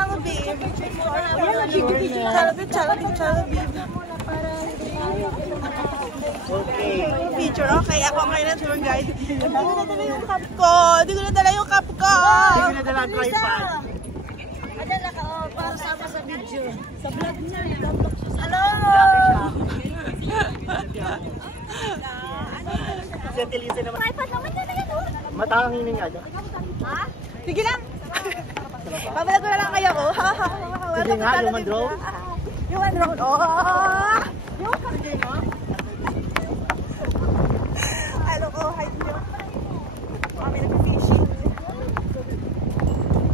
Tel Aviv. Tel Aviv. Okay. Picture. Okay, ako ang kayo tour guide. Hindi ko nadala yung cup ko. Hindi ko nadala yung cup ko. Hindi ko nadala ang tripod. Adala ka, para sama sa video. Sa vlog niya. Hello! Sentilise naman. Tripod naman yan na yan. Matangin nga dyan. Ha? Sige lang. Babalag ko na lang kayo ko. Sige nga, human drone. Human drone. Oh! Yung karga mo. Ano ko, hide nyo. Kami nag-fishing.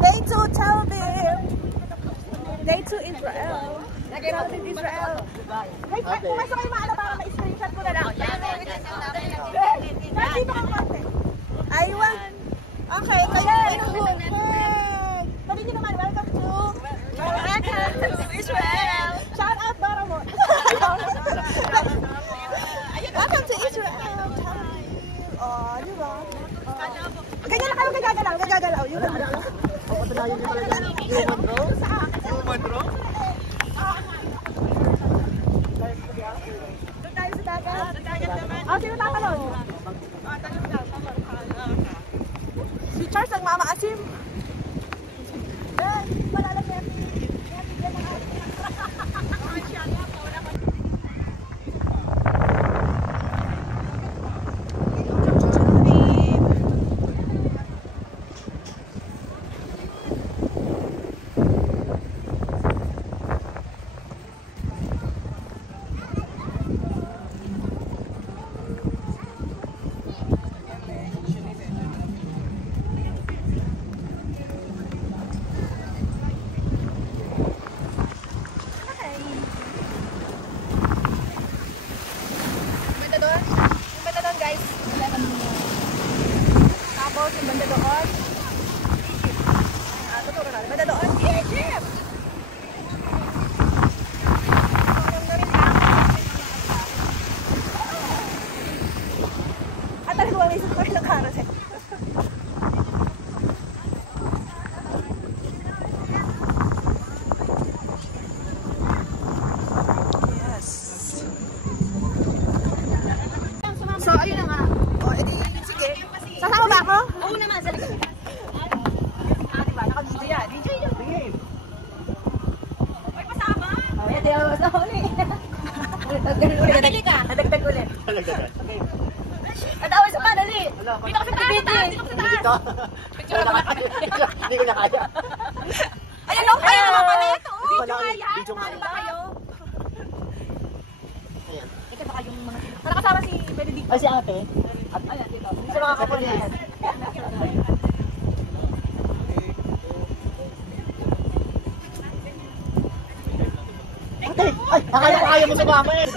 Day 2, Tel Aviv. Day 2, Israel. Tel Aviv, Israel. Hey, pumasok kayo maala para ma-screenshot ko na lang. Dito ka konti. Aywan. Okay, tayo na hood. Sabi niyo naman, welcome to Israel. Shout out Baramon. Welcome to Israel. Oh, di ba? Ganyan lang kayo gagalaw. Yun lang. Papatunayan niyo talaga yung human drone? Human drone? Doon tayo sa dagat. Sino tatalon? Si Charles ang mamaasim. Malalag yan. Yung banda doon. Tuturo na. Banda doon. Egypt! At talaga may isa pa rin ng karas eh. Yes. So, ayun na nga. O, edi, sige. Sasama ba ako? Oo naman, sa likod. Diba? Naka-video yan. DJ yun. Ay, pasama? Hindi ako masama ulit. Nadagdag ka. Nadagdag ulit. Talagagan. Okay. Natawag sa panel eh. Dito ko sa taas, dito ko sa taas. Dito? Picture ako na. Hindi ko na kaya. Ayan lang, kaya naman pala ito. Video Video nga yan. video nga. Ano ba kayo? Ayan. Ito baka yung mga... Para kasama si Benedict. Ay, si ate. Ayan, dito. Sa mga kapulisan. Ate! Ay! Akala ko kaya mo sumama eh!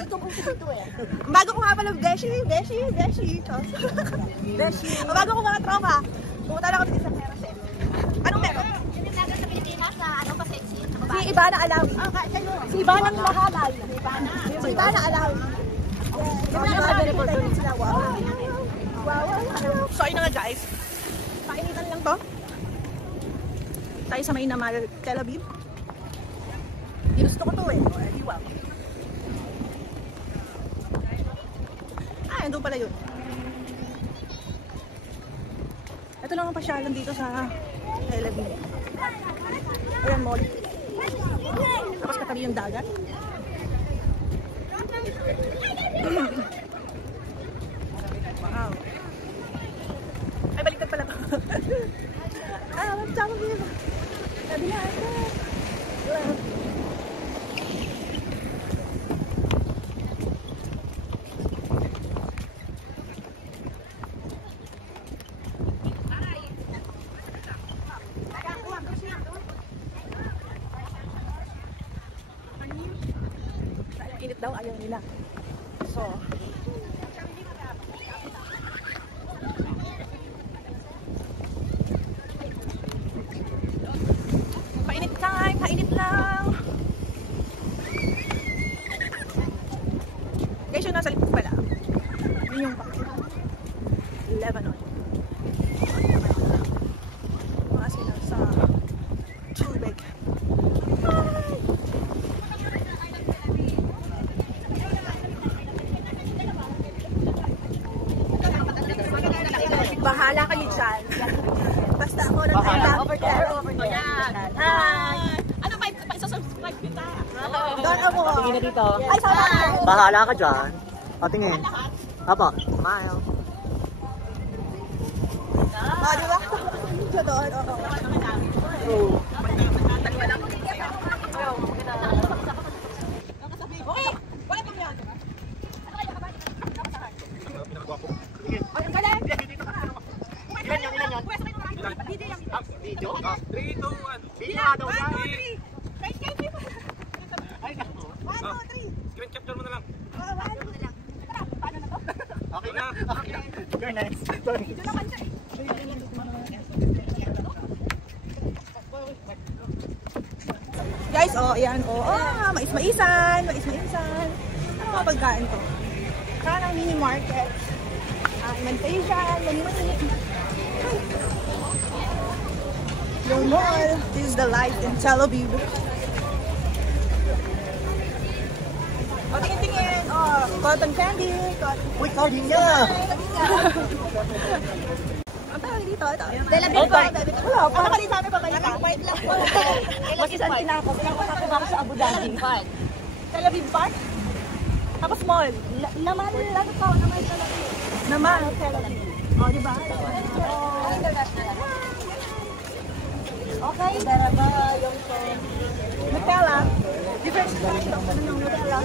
Bago ko nga pala, Beshi. Bago ko mga tropa. Pumunta na kami sa Perase. Anong meron? Yung nagdagan sa Pilipinas na ano pa sexy. Si Ivana Alawi. Si Ivana Mahalay. Si Ivana Alawi. Yung mga nakakita din sila. Wow. So ayun na nga guys. Painitan lang to. Tayo sa may namal Tel Aviv. Ginusto ko to eh. Di wow. Andun pala yun. Ito lang ang pasyalan dito sa Tel Aviv. Ayan, mall. Tapos katabi yung dagat. Wow. Ay, baliktad pala to. Tel Aviv. Sabi na ito. Init daw, ayaw nila. So, painit time, painit lang. Guys, yung nasa likod pala. Yun yung Lebanon. Mga sila sa tubig. Bahala kayo dyan. Basta ako lang tayo. Over there. Ano ba? Subscribe kita. Doon ako. Tingin na dito. Ay, sama ka. Bahala ka dyan. Patingin. Apo. Smile. Di ba? Diyo doon. Okay. Wala pang yan. Ilan yun? Video? 3, 2, 1. Video nga daw yan. 1, 2, 3. Screen capture mo na lang. Okay na. You're next. Sorry. Guys, ayan, mais-maisan. Ano mga pagkain to? Parang mini market. Iman kayo dyan, mani-mani. Yung mall, this is the life in Tel Aviv. Tingin-tingin. Cotton candy. Uy, carding niya. Ang tawag dito, ito. Tel Aviv Park. Wala, parang kanina sabi pa kayo. Wait lang. Mag-isang tinapos. Pinakasabi ako sa Abu Dhabi. Tel Aviv Park? Tapos mall. Naman lang ito. Naman Tel Aviv. Naman, Tel Aviv. Diba? Okay. Daraba yung Nutella. Different kind of Nutella.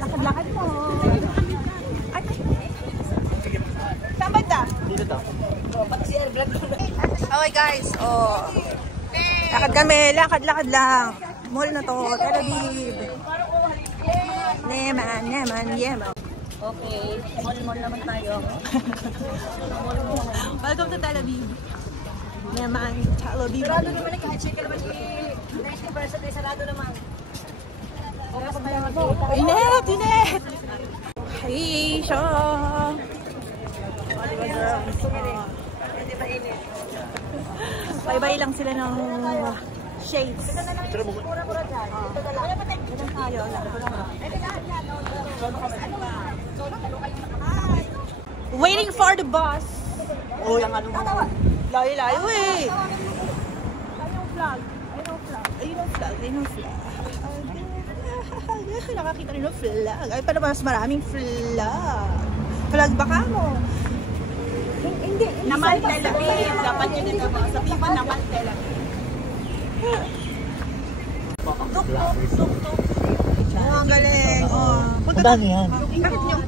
Lakad-lakad mo. Saan ba ito? Dito to. Okay guys, lakad kami, lakad lang. Mall na to, Tel Aviv. Yemen. Okay. Mall naman tayo. Welcome to Tel Aviv. Yemen, Tel Aviv. Sarado naman kahit check naman 90% ay sarado naman. Init! Hey, siya! Bye-bye lang sila ng shades. Waiting for the bus. Oh, yung ano mo. Layo-layo eh. Ayun ang flag. Nakakita rin ng flag. Ay, paano mas maraming flag? Flag ba ka mo? Hindi. Naman Tel Aviv. Dapat yun ito ba? Sa Pipa naman Tel Aviv. Ang galing. Ang dami yan. Bakit nyo?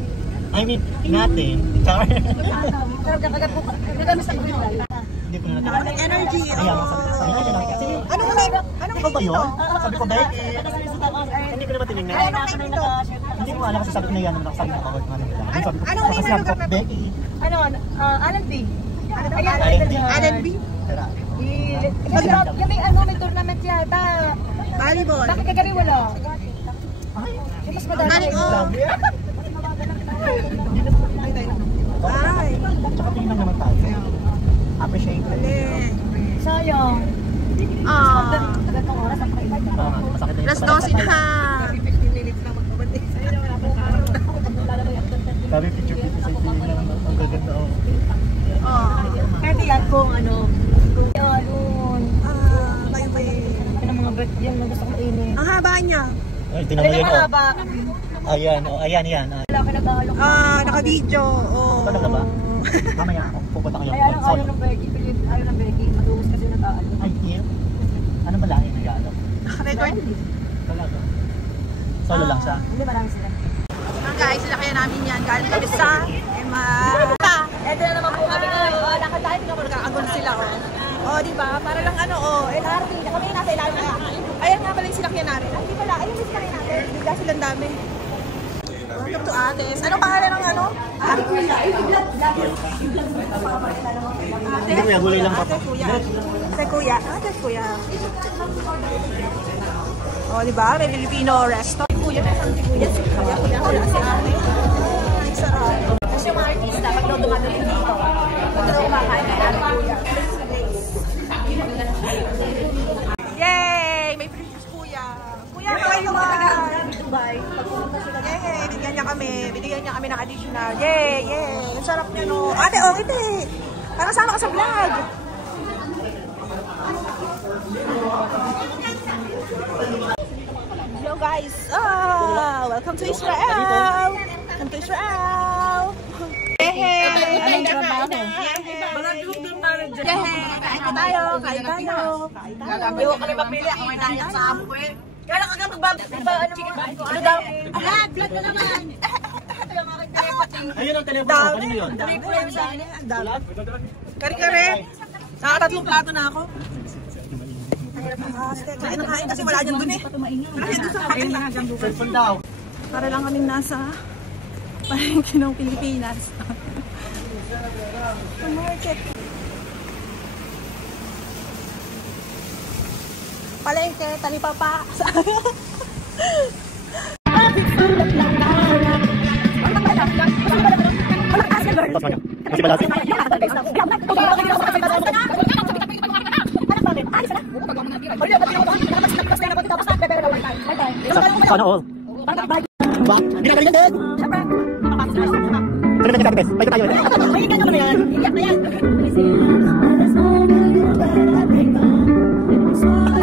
I mean, natin. Char. Pero kagamis sa kapila. Hindi ko na natin. Energy. Ayan, sabi natin lang. Anong ulit? Ikaw ba yun? Sabi ko, Becky. Hindi ko naman tinignan. Hindi ko alam kasi sabi ko na yan. Sabi ko, kawag nga nila. Anong name na lugar na to? Becky. Ano? Alan B. Alan B? Yung may tournament yata. Volleyball. Bakit kagabi wala? Mas madali. Ay. Tsaka tingnan naman tayo. Appreciate it. Sayang. Gatong oras ang kailan. Masakit na Let's go sin ha. Sabi picture sa itin lang. Ang gaganda oh. Pwede yan kung ano. Kung yung mga bird yung gusto kong inin. Ang haba niya. Ay, tinan mo yun oh. Haba. Ayan, oh, ayan. Wala ka nag-aalok. Naka-video. Talaga ba? Mamaya, pupunta ko yung Ayaw ng Becky. Ayaw ng Becky. Madulas kasi nag-aalok. Ay, yeah. Ano ba lahi nag-aalok? Naka-record. Talaga. Solo lang siya. Hindi, marami sila. Guys, sila kaya namin yan. Galing kami sa Emma. Ito na naman po kami ngayon. Lakad tayo. Tingnan mo, nag-aagol sila. Diba? Para lang LRT. Kami nasa ilalim na. Ayan nga pala yung sinakyan natin. Hindi pala. Ayun yung sinakyan natin. Bigla silang dami. Welcome to Ates. Anong pangalan ng ano? Ate Kuya. Hindi kuya, gulay lang pa. Ate Kuya. Ate Kuya. Diba? May Filipino resto. Kuya, may Ate Kuya. Si Kuya. Wala si Ate. Sarap. Kasi yung mga artista, pag daw dumating dito, pag daw kumakain kay Ate Kuya. Yay! May Princess Kuya. Kuya, kayo ba? Dubai. Pag pumunta sila Yay! Bigyan niya kami. Binigyan niya kami ng additional. Yay! Yay! Ang sarap niya, no? Ate, oh, ite! Parang sama ka sa vlog. Hello, guys. Welcome to Israel. Welcome to Israel. Yay! Anong trabaho? Yay! Kain tayo. Kain tayo. Hindi ko kami mapili. Ako may nayak sa amo ko eh. Kaya ka ano daw? Vlog na naman. Ayun ang telepono. Kanino yun? Kare-kare. Nakatatlong plato na ako. Kain na kain kasi wala dyan dun eh. Cellphone daw. Para lang kaming nasa palengke ng Pilipinas. Market. Palengke, talipapa. Kasi balasi. Sana all. Ba? Ginagalingan din! Ano na nagkakabes? Paito tayo.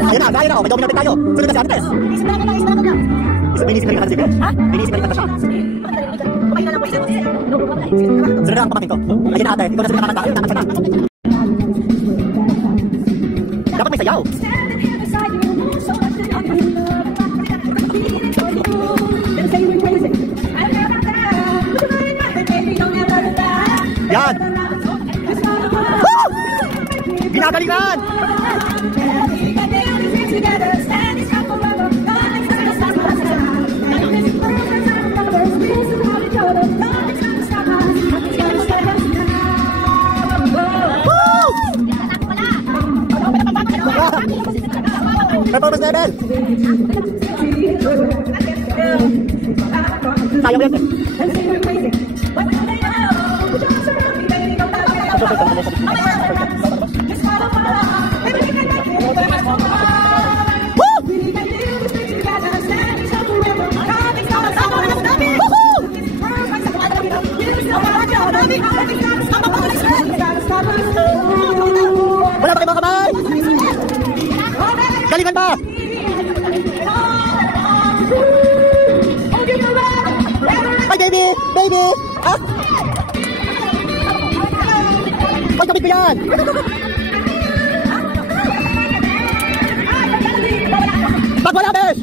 Ayun na, gaya na ako. May dominante tayo. Sunod na si Ate Tess. Binisip na rin natin si Beth. Binisip na rin natin siya. Sunod na ang pamakin ko. Ayun na ate, ikaw na sunod na kakanta. Ayun, nakanta na. Dapat may sayaw. Yan! Woo! Ginagalingan! Performance level! Sayang ulit eh. Wala pa kayo mga kamay! Galingan ba? Ay, baby! Baby! Ah! Ay, kapit ko yan! Pag wala, besh!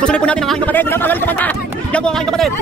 Susunod po natin ang aking kapatid. Wala pa galing kumanta! Yan po ang aking kapatid! Wala